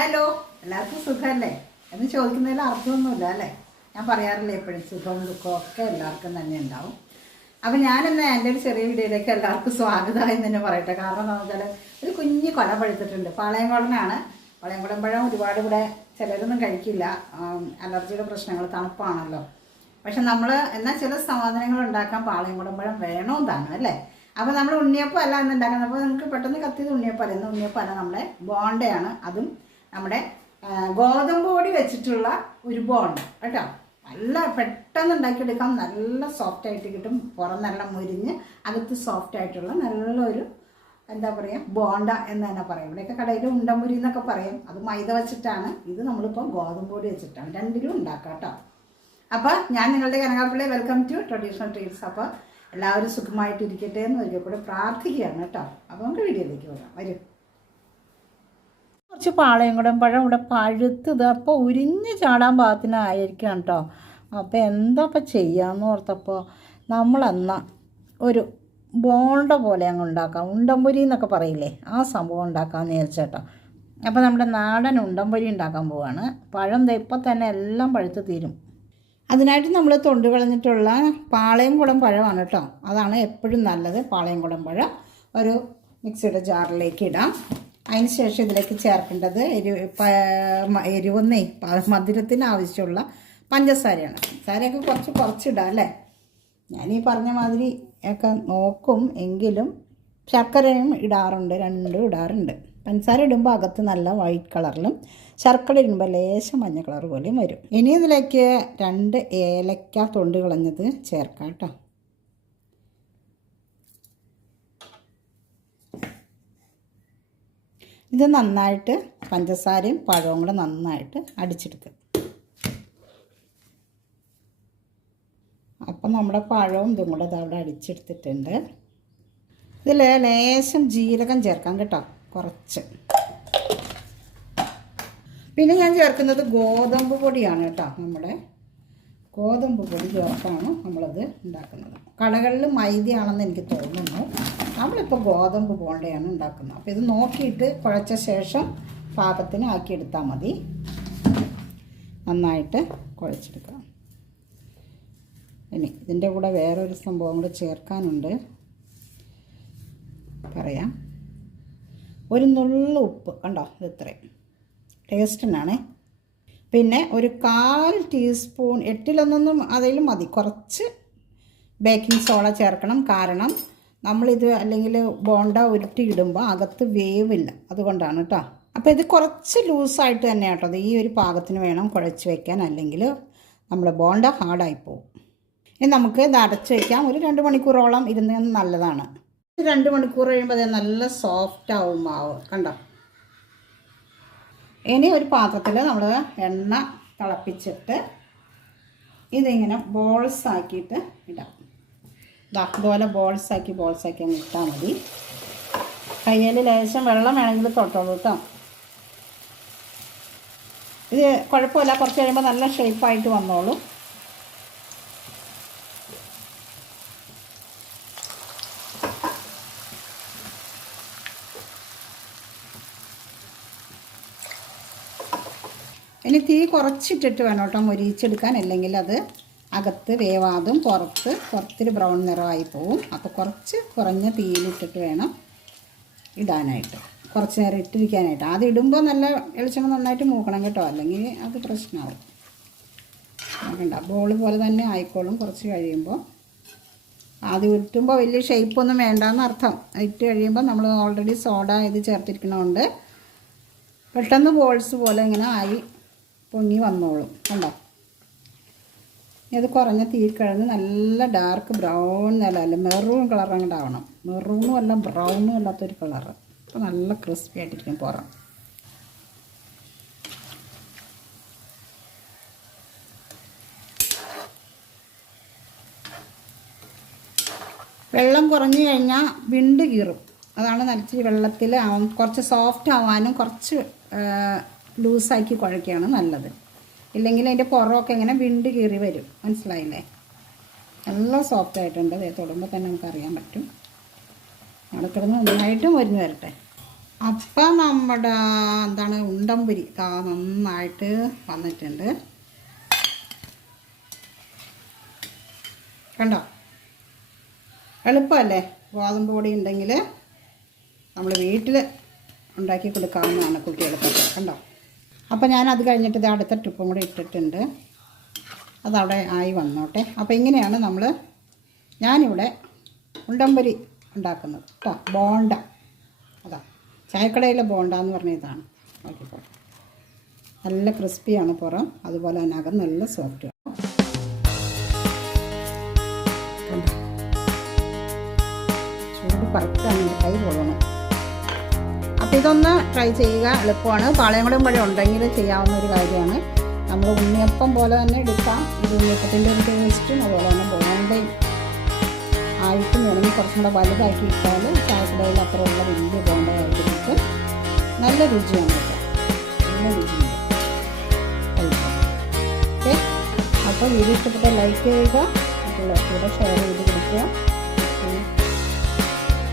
Hello എല്ലാവർക്കും സുഖമല്ലേ എന്ന് ചോദിക്കുന്നതിൽ അർത്ഥമൊന്നുമില്ല അല്ലേ? ഞാൻ പറയാറില്ല എപ്പോഴും സുഖവും ദുഃഖവും ഒക്കെ എല്ലാവർക്കും തന്നെ ഉണ്ടാവും. അപ്പം ഞാനിന്ന് എന്റെ ഒരു ചെറിയ വീഡിയോയിലേക്ക് എല്ലാവർക്കും സ്വാഗതമായി തന്നെ പറയട്ടെ. കാരണം എന്താണെന്ന് വെച്ചാൽ ഒരു കുഞ്ഞ് കൊല പഴുത്തിട്ടുണ്ട്. പാളയംകുടനാണ് പാളയംകുടൻ പഴം ഒരുപാട് ഇവിടെ ചിലരൊന്നും കഴിക്കില്ല. അലർജിയുടെ പ്രശ്നങ്ങൾ തണുപ്പാണല്ലോ. പക്ഷെ നമ്മൾ എന്നാൽ ചില സമാധാനങ്ങൾ ഉണ്ടാക്കാൻ പാളയംകുടൻ പഴം വേണമെന്നാണ് അല്ലേ? അപ്പോൾ നമ്മൾ ഉണ്ണിയപ്പം അല്ല എന്ന് ഉണ്ടാക്കുന്നത്. അപ്പോൾ നിങ്ങൾക്ക് പെട്ടെന്ന് കത്തിയത് ഉണ്ണിയപ്പം അല്ല ഉണ്ണിയപ്പം അല്ല നമ്മുടെ ബോണ്ടയാണ്. അതും നമ്മുടെ ഗോതമ്പ് പൊടി വെച്ചിട്ടുള്ള ഒരു ബോണ്ട് കേട്ടോ? നല്ല പെട്ടെന്ന് ഉണ്ടാക്കിയെടുക്കാം. നല്ല സോഫ്റ്റ് ആയിട്ട് കിട്ടും. പുറം നല്ല മുരിഞ്ഞ് അകത്ത് സോഫ്റ്റ് ആയിട്ടുള്ള നല്ലൊരു എന്താ പറയുക ബോണ്ട എന്ന് തന്നെ പറയും. ഇവിടെയൊക്കെ കടയിൽ ഉണ്ടമുരി എന്നൊക്കെ പറയും. അത് മൈദ വെച്ചിട്ടാണ്. ഇത് നമ്മളിപ്പോൾ ഗോതമ്പ് പൊടി വെച്ചിട്ടാണ്. രണ്ടിലും ഉണ്ടാക്കാം കേട്ടോ. അപ്പോൾ ഞാൻ നിങ്ങളുടെ Kanakappilly welcome to traditional treats അപ്പോൾ എല്ലാവരും സുഖമായിട്ടിരിക്കട്ടെ എന്ന് ഒരിക്കൽ കൂടെ പ്രാർത്ഥിക്കുകയാണ് കേട്ടോ. അപ്പോൾ നമുക്ക് വീഡിയോയിലേക്ക് വരാം. വരും. കുറച്ച് പാളയംകുടം പഴം ഇവിടെ പഴുത്തത് അപ്പോൾ ഉരിഞ്ഞ് ചാടാൻ പാകത്തിനായിരിക്കും കേട്ടോ അപ്പോൾ എന്താ ഇപ്പം ചെയ്യാമെന്ന് ഓർത്തപ്പോൾ നമ്മളെന്നാ ഒരു ബോണ്ട പോലെ അങ്ങ് ഉണ്ടാക്കാം. ഉണ്ടംപൊരി എന്നൊക്കെ പറയില്ലേ ആ സംഭവം ഉണ്ടാക്കാമെന്ന് വിചാരിച്ചേട്ടോ അപ്പോൾ നമ്മുടെ നാടൻ ഉണ്ടംപൊരി ഉണ്ടാക്കാൻ പോവാണ്. പഴം ഇപ്പം തന്നെ എല്ലാം പഴുത്ത് തീരും. അതിനായിട്ട് നമ്മൾ തൊണ്ട് കളഞ്ഞിട്ടുള്ള പാളയംകുടം പഴമാണ് കേട്ടോ അതാണ് എപ്പോഴും നല്ലത് പാളയംകുടം പഴം. ഒരു മിക്സിയുടെ ജാറിലേക്ക് ഇടാം. അതിന് ശേഷം ഇതിലേക്ക് ചേർക്കേണ്ടത് എരി എരിവൊന്നേ മധുരത്തിന് ആവശ്യമുള്ള പഞ്ചസാരയാണ്. പഞ്ചസാരയൊക്കെ കുറച്ച് കുറച്ചിടാം അല്ലേ? ഞാനീ പറഞ്ഞ മാതിരി ഒക്കെ നോക്കും എങ്കിലും ശർക്കരയും ഇടാറുണ്ട് രണ്ടും ഇടാറുണ്ട്. പഞ്ചസാര ഇടുമ്പോൾ അകത്ത് നല്ല വൈറ്റ് കളറിലും ശർക്കര ഇടുമ്പോൾ ലേശം മഞ്ഞ കളർ പോലെയും വരും. ഇനി ഇതിലേക്ക് രണ്ട് ഏലക്ക തൊണ്ട് കളഞ്ഞത് ചേർക്കാം കേട്ടോ. ഇത് നന്നായിട്ട് പഞ്ചസാരയും പഴവും കൂടെ നന്നായിട്ട് അടിച്ചെടുക്കുക. അപ്പം നമ്മുടെ പഴവും ഇതും കൂടെ അവിടെ അടിച്ചെടുത്തിട്ടുണ്ട്. ഇതിൽ ലേശം ജീരകം ചേർക്കാം കേട്ടോ കുറച്ച്. പിന്നെ ഞാൻ ചേർക്കുന്നത് ഗോതമ്പ് പൊടിയാണ് കേട്ടോ നമ്മുടെ ഗോതമ്പ് പൊടി ചേർത്താണ് നമ്മളത് ഉണ്ടാക്കുന്നത്. കടകളിൽ മൈദയാണെന്ന് എനിക്ക് തോന്നുന്നു. നമ്മളിപ്പോൾ ഗോതമ്പ് ബോണ്ടയാണ് ഉണ്ടാക്കുന്നത്. അപ്പോൾ ഇത് നോക്കിയിട്ട് കുഴച്ച ശേഷം പാകത്തിന് ആക്കിയെടുത്താൽ മതി. നന്നായിട്ട് കുഴച്ചെടുക്കാം ഇനി ഇതിന്റെ കൂടെ വേറൊരു സംഭവം കൂടെ ചേർക്കാനുണ്ട്. പറയാം. ഒരു നുള്ളുപ്പ് ഉപ്പ് കണ്ടോ? ഇത് ഇത്രയും. ടേസ്റ്റിനാണേ പിന്നെ ഒരു കാൽ ടീസ്പൂൺ എട്ടിലൊന്നൊന്നും അതിൽ മതി. കുറച്ച് ബേക്കിംഗ് സോഡ ചേർക്കണം. കാരണം നമ്മളിത് അല്ലെങ്കിൽ ബോണ്ട ഉരുട്ടി ഇടുമ്പോൾ അകത്ത് വേവില്ല. അതുകൊണ്ടാണ് കേട്ടോ അപ്പോൾ ഇത് കുറച്ച് ലൂസായിട്ട് തന്നെ കേട്ടോ അത് ഈ ഒരു പാകത്തിന് വേണം കുഴച്ച് വയ്ക്കാൻ അല്ലെങ്കിൽ നമ്മൾ ബോണ്ട ഹാർഡായി പോകും ഇനി നമുക്ക് ഇത് അടച്ച് വയ്ക്കാം ഒരു രണ്ട് മണിക്കൂറോളം ഇരുന്ന് നല്ലതാണ്. രണ്ട് മണിക്കൂർ കഴിയുമ്പോൾ അത് നല്ല സോഫ്റ്റ് ആവും മാവ്. കണ്ടോ? ഇനി ഒരു പാത്രത്തിൽ നമ്മൾ എണ്ണ തിളപ്പിച്ചിട്ട് ഇതിങ്ങനെ ബോൾസ് ആക്കിയിട്ട് ഇടാം. ദാ ഇതുപോലെ ബോൾസ് ആക്കി ബോൾസ് ആക്കി അങ്ങ് ഇട്ടാൽ മതി. കയ്യിൽ ലേശം വെള്ളം വേണമെങ്കിൽ തൊട്ടോളൂ കേട്ടോ. ഇത് കുഴപ്പമില്ല കുറച്ച് കഴിയുമ്പോൾ നല്ല ഷേപ്പായിട്ട് വന്നോളൂ. ഇനി തീ കുറച്ചിട്ടിട്ട് വേണം കേട്ടോ മൊരിച്ചെടുക്കാൻ അല്ലെങ്കിൽ അത് അകത്ത് വേവാതും പുറത്ത് പുറത്തൊരു ബ്രൗൺ നിറമായി പോവും. അപ്പോൾ കുറച്ച് കുറഞ്ഞ തീയിലിട്ടിട്ട് വേണം ഇടാനായിട്ട്. കുറച്ച് നേരം ഇട്ടിരിക്കാനായിട്ട്. അത് ഇടുമ്പോൾ നല്ല വെളിച്ചെണ്ണ നന്നായിട്ട് മൂക്കണം കേട്ടോ. അല്ലെങ്കിൽ അത് പ്രശ്നമാവും. നോക്കണ്ട. ബോൾ പോലെ തന്നെ ആയിക്കോളും കുറച്ച് കഴിയുമ്പോൾ. ആദ്യം ഇട്ടുമ്പോൾ വലിയ ഷേപ്പൊന്നും വേണ്ടെന്ന് അർത്ഥം. ഇട്ട് കഴിയുമ്പോൾ നമ്മൾ ഓൾറെഡി സോഡ ഇത് ചേർത്തിരിക്കണതുകൊണ്ട് പെട്ടെന്ന് ബോൾസ് പോലെ ഇങ്ങനെ ആയി പൊങ്ങി വന്നോളും കണ്ടോ? ഇനി അത് കുറഞ്ഞ തീ കഴിഞ്ഞ് നല്ല ഡാർക്ക് ബ്രൗൺ നിലല്ല മെറൂൺ കളർ അങ്ങോട്ട് ആവണം മെറൂണും അല്ല ബ്രൗണും അല്ലാത്തൊരു കളറ് അപ്പോൾ നല്ല ക്രിസ്പി ആയിട്ടിരിക്കും പുറം. വെള്ളം കുറഞ്ഞു കഴിഞ്ഞാൽ വിണ്ട് കീറും. അതാണ് നനച്ചിരി വെള്ളത്തിൽ കുറച്ച് സോഫ്റ്റ് ആവാനും കുറച്ച് ലൂസാക്കി കുഴയ്ക്കുകയാണ് നല്ലത്. ഇല്ലെങ്കിൽ അതിന്റെ പുറമൊക്കെ ഇങ്ങനെ വിണ്ട് കീറി വരും. മനസ്സിലായില്ലേ? നല്ല സോഫ്റ്റ് ആയിട്ടുണ്ട്. അതേ തൊടുമ്പോൾ തന്നെ നമുക്കറിയാൻ പറ്റും. അവിടെ നന്നായിട്ടും മരുന്ന് വരട്ടെ. അപ്പം നമ്മുടെ എന്താണ് ഉണ്ടംപുരി. കാ നന്നായിട്ട് വന്നിട്ടുണ്ട്. കണ്ടോ? എളുപ്പമല്ലേ? ഗോതമ്പ് പൊടി ഉണ്ടെങ്കിൽ നമ്മൾ വീട്ടിൽ ഉണ്ടാക്കി കൊടുക്കാവുന്നതാണ് കുട്ടികൾക്കൊക്കെ കണ്ടോ? അപ്പോൾ ഞാൻ അത് കഴിഞ്ഞിട്ട് ഇത് അടുത്ത ട്രിപ്പും കൂടെ ഇട്ടിട്ടുണ്ട്. അതവിടെ ആയി വന്നോട്ടെ. അപ്പോൾ ഇങ്ങനെയാണ് നമ്മൾ ഞാനിവിടെ ഉണ്ടമ്പരി ഉണ്ടാക്കുന്നത്. കേട്ടോ ബോണ്ട. അതാ ചായക്കടയിലെ ബോണ്ട എന്ന് പറഞ്ഞ ഇതാണ്. നല്ല ക്രിസ്പിയാണ് പുറം. അതുപോലെ തന്നെ അകം നല്ല സോഫ്റ്റ് ചൂട് പറക്കാണ് കൈ കൊള്ളണം. അപ്പോൾ ഇതൊന്ന് ട്രൈ ചെയ്യുക എളുപ്പമാണ്. പാളയംകുളം വഴി ഉണ്ടെങ്കിൽ ചെയ്യാവുന്ന ഒരു കാര്യമാണ്. നമ്മൾ ഉണ്ണിയപ്പം പോലെ തന്നെ എടുക്കാം. ഇത് ഉണ്ണിയപ്പത്തിന്റെ ഒരു ടേസ്റ്റും അതുപോലെ തന്നെ ബോണ്ടയും ആയിട്ടും വേണമെങ്കിൽ കുറച്ചും കൂടെ വലുതാക്കി ഇട്ടാൽ ചായക്കടയിൽ അത്രയുള്ള വലിയ ബോണ്ടയായിട്ട് കിട്ടും നല്ല രുചിയാണ് നല്ല രുചിയുണ്ട്. ഓക്കെ അപ്പോൾ വീഡിയോ ഇഷ്ടപ്പെട്ട ലൈക്ക് ചെയ്യുക. മറ്റുള്ളവർക്കൂടെ ഷെയർ ചെയ്ത് കൊടുക്കുക.